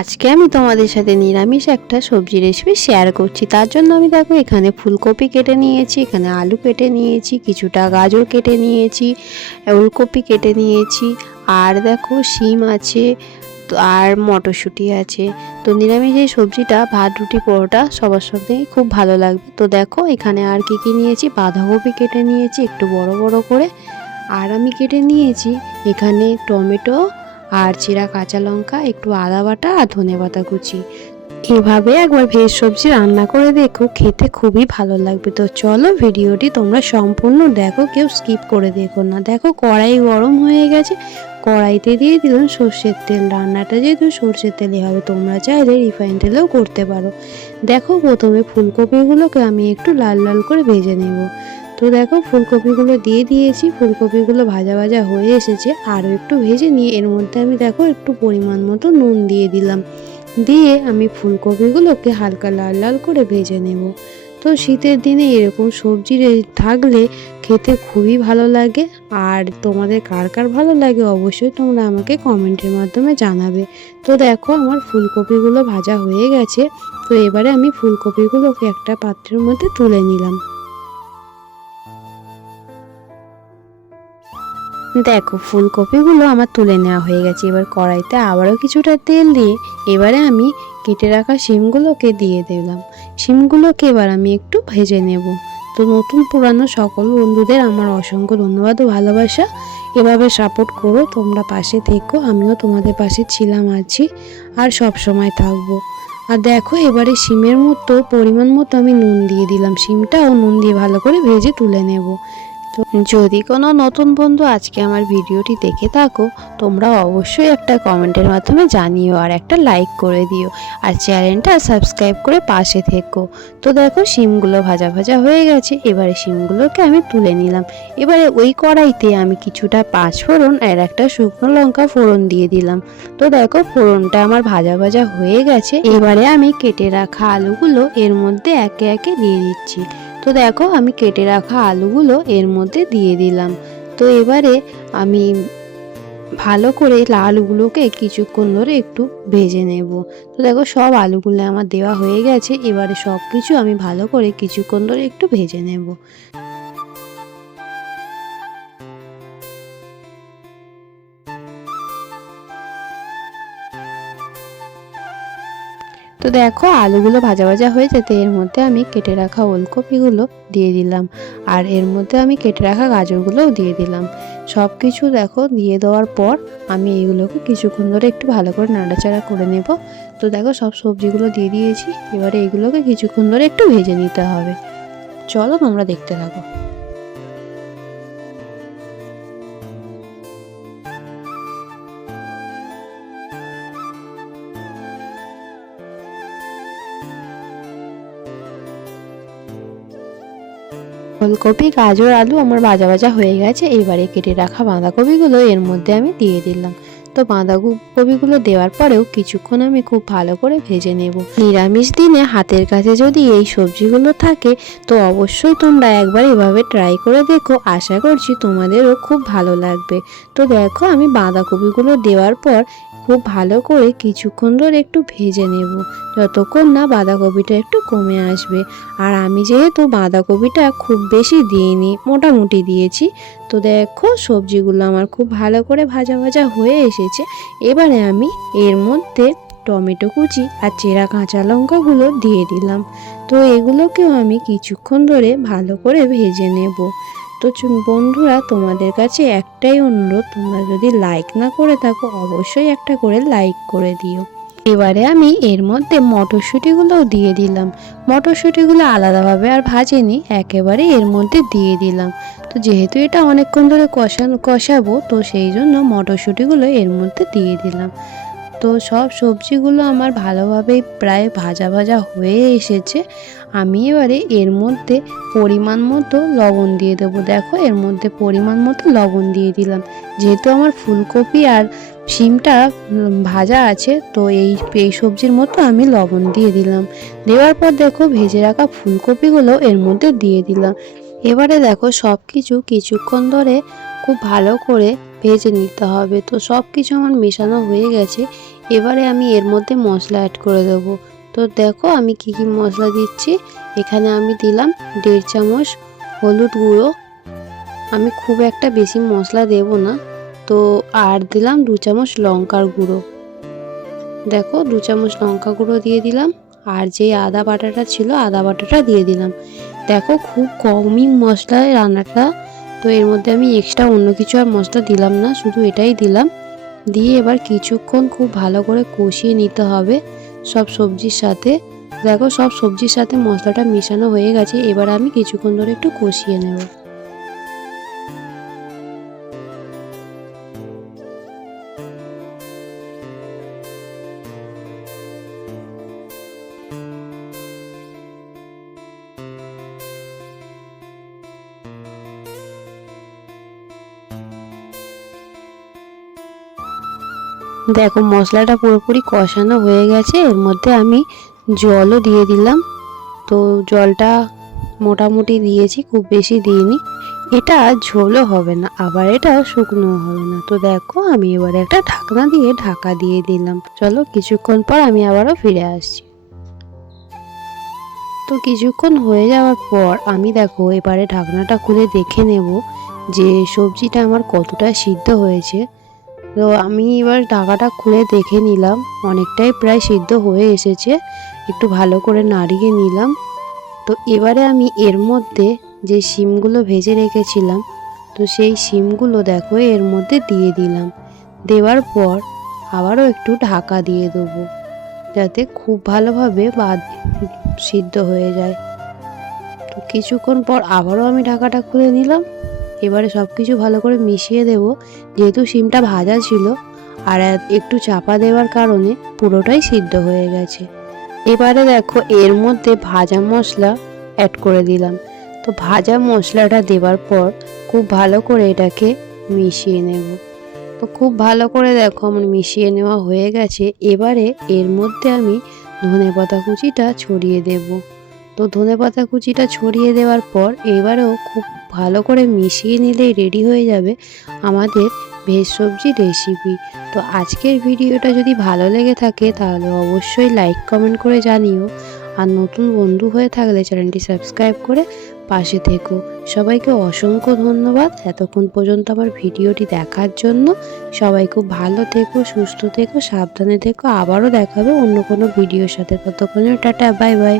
আজকে আমি তোমাদের সাথে নিরামিষ একটা সবজি রেসিপি শেয়ার করছি। তার জন্য আমি দেখো এখানে ফুলকপি কেটে নিয়েছি, এখানে আলু কেটে নিয়েছি, কিছুটা গাজর কেটে নিয়েছি, ওলকপি কেটে নিয়েছি, আর দেখো শিম আছে আর মটরশুঁটি আছে। তো নিরামিষ এই সবজিটা, ভাত, রুটি, পরোটা সবার সাথেই খুব ভালো লাগবে। তো দেখো এখানে আর কি কি নিয়েছি, বাঁধাকপি কেটে নিয়েছি, একটু বড় বড় করে। আর আমি কেটে নিয়েছি এখানে টমেটো আর চিরা কাঁচা লঙ্কা, একটু আদা বাটা আর ধনে পাতা কুচি। এভাবে একবার ভেজ সবজি রান্না করে দেখো, খেতে খুবই ভালো লাগবে। তো চলো ভিডিওটি তোমরা সম্পূর্ণ দেখো, কেউ স্কিপ করে দেখো না। দেখো কড়াই গরম হয়ে গেছে, কড়াইতে দিয়ে দিলাম সর্ষের তেল। রান্নাটা যেহেতু সর্ষের তেলে হবে, তোমরা চাইলে রিফাইন তেলেও করতে পারো। দেখো প্রথমে ফুলকপিগুলোকে আমি একটু লাল লাল করে ভেজে নেব। তো দেখো ফুলকপিগুলো দিয়ে দিয়েছি, ফুলকপিগুলো ভাজা ভাজা হয়ে এসেছে। আরও একটু ভেজে নিয়ে এর মধ্যে আমি দেখো একটু পরিমাণ মতো নুন দিয়ে দিলাম। দিয়ে আমি ফুলকপিগুলোকে হালকা লাল লাল করে ভেজে নেব। তো শীতের দিনে এরকম সবজি থাকলে খেতে খুবই ভালো লাগে। আর তোমাদের কার কার ভালো লাগে অবশ্যই তোমরা আমাকে কমেন্টের মাধ্যমে জানাবে। তো দেখো আমার ফুলকপিগুলো ভাজা হয়ে গেছে। তো এবারে আমি ফুলকপিগুলোকে একটা পাত্রের মধ্যে তুলে নিলাম। দেখো, ফুলকপিগুলো আমার তুলে নেওয়া হয়ে গেছে। এবার কড়াইতে আবারও কিছুটা তেল দিয়ে এবারে আমি কেটে রাখা শিমগুলোকে দিয়ে দিলাম। শিমগুলোকে এবার আমি একটু ভেজে নেব। তো নতুন পুরানো সকল বন্ধুদের আমার অসংখ্য ধন্যবাদ ও ভালোবাসা। এভাবে সাপোর্ট করো, তোমরা পাশে থেকো, আমিও তোমাদের পাশে ছিলাম, আছি আর সব সময় থাকব। আর দেখো, এবারে শিমের মতো, পরিমাণ মতো আমি নুন দিয়ে দিলাম। শিমটাও নুন দিয়ে ভালো করে ভেজে তুলে নেব। তো যদি কোনো নতুন বন্ধু আজকে আমার ভিডিওটি দেখে থাকো, তোমরা অবশ্যই একটা কমেন্টের মাধ্যমে জানিও আর একটা লাইক করে দিও আর চ্যানেলটা সাবস্ক্রাইব করে পাশে থেকো। তো দেখো শিমগুলো ভাজা ভাজা হয়ে গেছে, এবারে শিমগুলোকে আমি তুলে নিলাম। এবারে ওই কড়াইতে আমি কিছুটা পাঁচ ফোড়ন আর একটা শুকনো লঙ্কা ফোড়ন দিয়ে দিলাম। তো দেখো ফোড়নটা আমার ভাজা ভাজা হয়ে গেছে, এবারে আমি কেটে রাখা আলুগুলো এর মধ্যে একে একে দিয়ে দিচ্ছি। তো দেখো আমি কেটে রাখা আলুগুলো এর মধ্যে দিয়ে দিলাম। তো এবারে আমি ভালো করে আলুগুলোকে কিছুক্ষণ ধরে একটু ভেজে নেব। তো দেখো সব আলুগুলো আমার দেওয়া হয়ে গেছে। এবারে সব কিছু আমি ভালো করে কিছুক্ষণ ধরে একটু ভেজে নেব। তো দেখো, আলুগুলো ভাজা ভাজা হয়ে যেতে এর মধ্যে আমি কেটে রাখা ওলকপিগুলো দিয়ে দিলাম। আর এর মধ্যে আমি কেটে রাখা গাজরগুলোও দিয়ে দিলাম। সব কিছু দেখো, দিয়ে দেওয়ার পর আমি এইগুলোকে কিছুক্ষণ ধরে একটু ভালো করে নাড়াচাড়া করে নেব। তো দেখো, সব সবজিগুলো দিয়ে দিয়েছি। এবারে এইগুলোকে কিছুক্ষণ ধরে একটু ভেজে নিতে হবে। চলো, তোমরা দেখতে থাকো। ফুলকপি, গাজর, আলু আমার ভাজা ভাজা হয়ে গেছে। এবারে কেটে রাখা বাঁধাকপিগুলো এর মধ্যে আমি দিয়ে দিলাম। তো বাঁধাকপিগুলো দেওয়ার পরেও কিছুক্ষণ আমি খুব ভালো করে ভেজে নেব। নিরামিষ দিনে হাতের কাছে যদি এই সবজিগুলো থাকে, তো অবশ্যই তোমরা একবার এভাবে ট্রাই করে দেখো। আশা করছি তোমাদেরও খুব ভালো লাগবে। তো দেখো, আমি বাঁধাকপিগুলো দেওয়ার পর খুব ভালো করে কিছুক্ষণ ধরে একটু ভেজে নেব। যতক্ষণ না বাঁধাকপিটা একটু কমে আসবে। আর আমি যেহেতু বাঁধাকপিটা খুব বেশি দিইনি, মোটামুটি দিয়েছি, তো দেখো সবজিগুলো আমার খুব ভালো করে ভাজা ভাজা হয়ে এসেছে। এবারে আমি এর মধ্যে টমেটো কুচি আর চেরা কাঁচা লঙ্কাগুলো দিয়ে দিলাম। তো এগুলোকেও আমি কিছুক্ষণ ধরে ভালো করে ভেজে নেব। তো বন্ধুরা তোমাদের কাছে একটাই অনুরোধ, তোমরা যদি লাইক না করে থাকো, অবশ্যই একটা করে লাইক করে দিও। এবারে আমি এর মধ্যে মটরশুঁটিগুলোও দিয়ে দিলাম। মটরশুঁটিগুলো আলাদাভাবে আর ভাজিনি, একেবারে এর মধ্যে দিয়ে দিলাম। তো যেহেতু এটা অনেকক্ষণ ধরে কষানো কষাবো, তো সেই জন্য মটরশুঁটিগুলো এর মধ্যে দিয়ে দিলাম। তো সব সবজিগুলো আমার ভালোভাবে প্রায় ভাজা ভাজা হয়ে এসেছে। আমি এবারে এর মধ্যে পরিমাণ মতো লবণ দিয়ে দেবো। দেখো, এর মধ্যে পরিমাণ মতো লবণ দিয়ে দিলাম। যেহেতু আমার ফুলকপি আর শিমটা ভাজা আছে, তো এই এই সবজির মতো আমি লবণ দিয়ে দিলাম। দেওয়ার পর দেখো, ভেজে রাখা ফুলকপিগুলো এর মধ্যে দিয়ে দিলাম। এবারে দেখো সব কিছু কিছুক্ষণ ধরে খুব ভালো করে ভেজে নিতে হবে। তো সব কিছু আমার মেশানো হয়ে গেছে। এবারে আমি এর মধ্যে মশলা অ্যাড করে দেবো। তো দেখো আমি কি কি মশলা দিচ্ছি। এখানে আমি দিলাম দেড় চামচ হলুদ গুঁড়ো। আমি খুব একটা বেশি মশলা দেব না। তো আর দিলাম দু চামচ লঙ্কার গুঁড়ো। দেখো দু চামচ লঙ্কা গুঁড়ো দিয়ে দিলাম। আর যে আদা বাটাটা ছিল, আদা বাটাটা দিয়ে দিলাম। দেখো খুব কমই মশলায় রান্নাটা তো এর মধ্যে আমি এক্সট্রা অন্য কিছু আর মশলা দিলাম না, শুধু এটাই দিলাম। দিয়ে এবার কিছুক্ষণ খুব ভালো করে কষিয়ে নিতে হবে সব সবজির সাথে। দেখো সব সবজির সাথে মশলাটা মেশানো হয়ে গেছে, এবার আমি কিছুক্ষণ ধরে একটু কষিয়ে নেব। দেখো, মশলাটা পুরোপুরি কষানো হয়ে গেছে। এর মধ্যে আমি জলও দিয়ে দিলাম। তো জলটা মোটামুটি দিয়েছি, খুব বেশি দিইনি। এটা ঝোলও হবে না, আবার এটা শুকনো হবে না। তো দেখো, আমি এবারে একটা ঢাকনা দিয়ে ঢাকা দিয়ে দিলাম। চলো, কিছুক্ষণ পর আমি আবারও ফিরে আসছি। তো কিছুক্ষণ হয়ে যাওয়ার পর আমি দেখো, এবারে ঢাকনাটা খুলে দেখে নেব যে সবজিটা আমার কতটা সিদ্ধ হয়েছে। তো আমি এবার ঢাকাটা খুলে দেখে নিলাম। অনেকটাই প্রায় সিদ্ধ হয়ে এসেছে। একটু ভালো করে নাড়িয়ে নিলাম। তো এবারে আমি এর মধ্যে যে শিমগুলো ভেজে রেখেছিলাম, তো সেই শিমগুলো দেখো এর মধ্যে দিয়ে দিলাম। দেওয়ার পর আবারও একটু ঢাকা দিয়ে দেবো, যাতে খুব ভালোভাবে বাদ সিদ্ধ হয়ে যায়। তো কিছুক্ষণ পর আবারও আমি ঢাকাটা খুলে নিলাম। এবারে সব কিছু ভালো করে মিশিয়ে দেব। যেহেতু শিমটা ভাজা ছিল, আর একটু চাপা দেওয়ার কারণে পুরোটাই সিদ্ধ হয়ে গেছে। এবারে দেখো, এর মধ্যে ভাজা মশলা অ্যাড করে দিলাম। তো ভাজা মশলাটা দেওয়ার পর খুব ভালো করে এটাকে মিশিয়ে নেব। তো খুব ভালো করে দেখো আমার মিশিয়ে নেওয়া হয়ে গেছে। এবারে এর মধ্যে আমি ধনে পাতা কুচিটা ছড়িয়ে দেব। তো ধনে পাতা কুচিটা ছড়িয়ে দেওয়ার পর এবারেও খুব ভালো করে মিশিয়ে নিলেই রেডি হয়ে যাবে আমাদের ভেজ সবজি রেসিপি তো আজকের ভিডিওটা যদি ভালো লেগে থাকে তাহলে অবশ্যই লাইক কমেন্ট করে জানিও। আর নতুন বন্ধু হয়ে থাকলে চ্যানেলটি সাবস্ক্রাইব করে পাশে থেকো। সবাইকে অসংখ্য ধন্যবাদ এতক্ষণ পর্যন্ত আমার ভিডিওটি দেখার জন্য। সবাই খুব ভালো থেকো, সুস্থ থেকো, সাবধানে থেকো। আবারও দেখাবে অন্য কোনো ভিডিওর সাথে। ততক্ষণে টাটা বাই বাই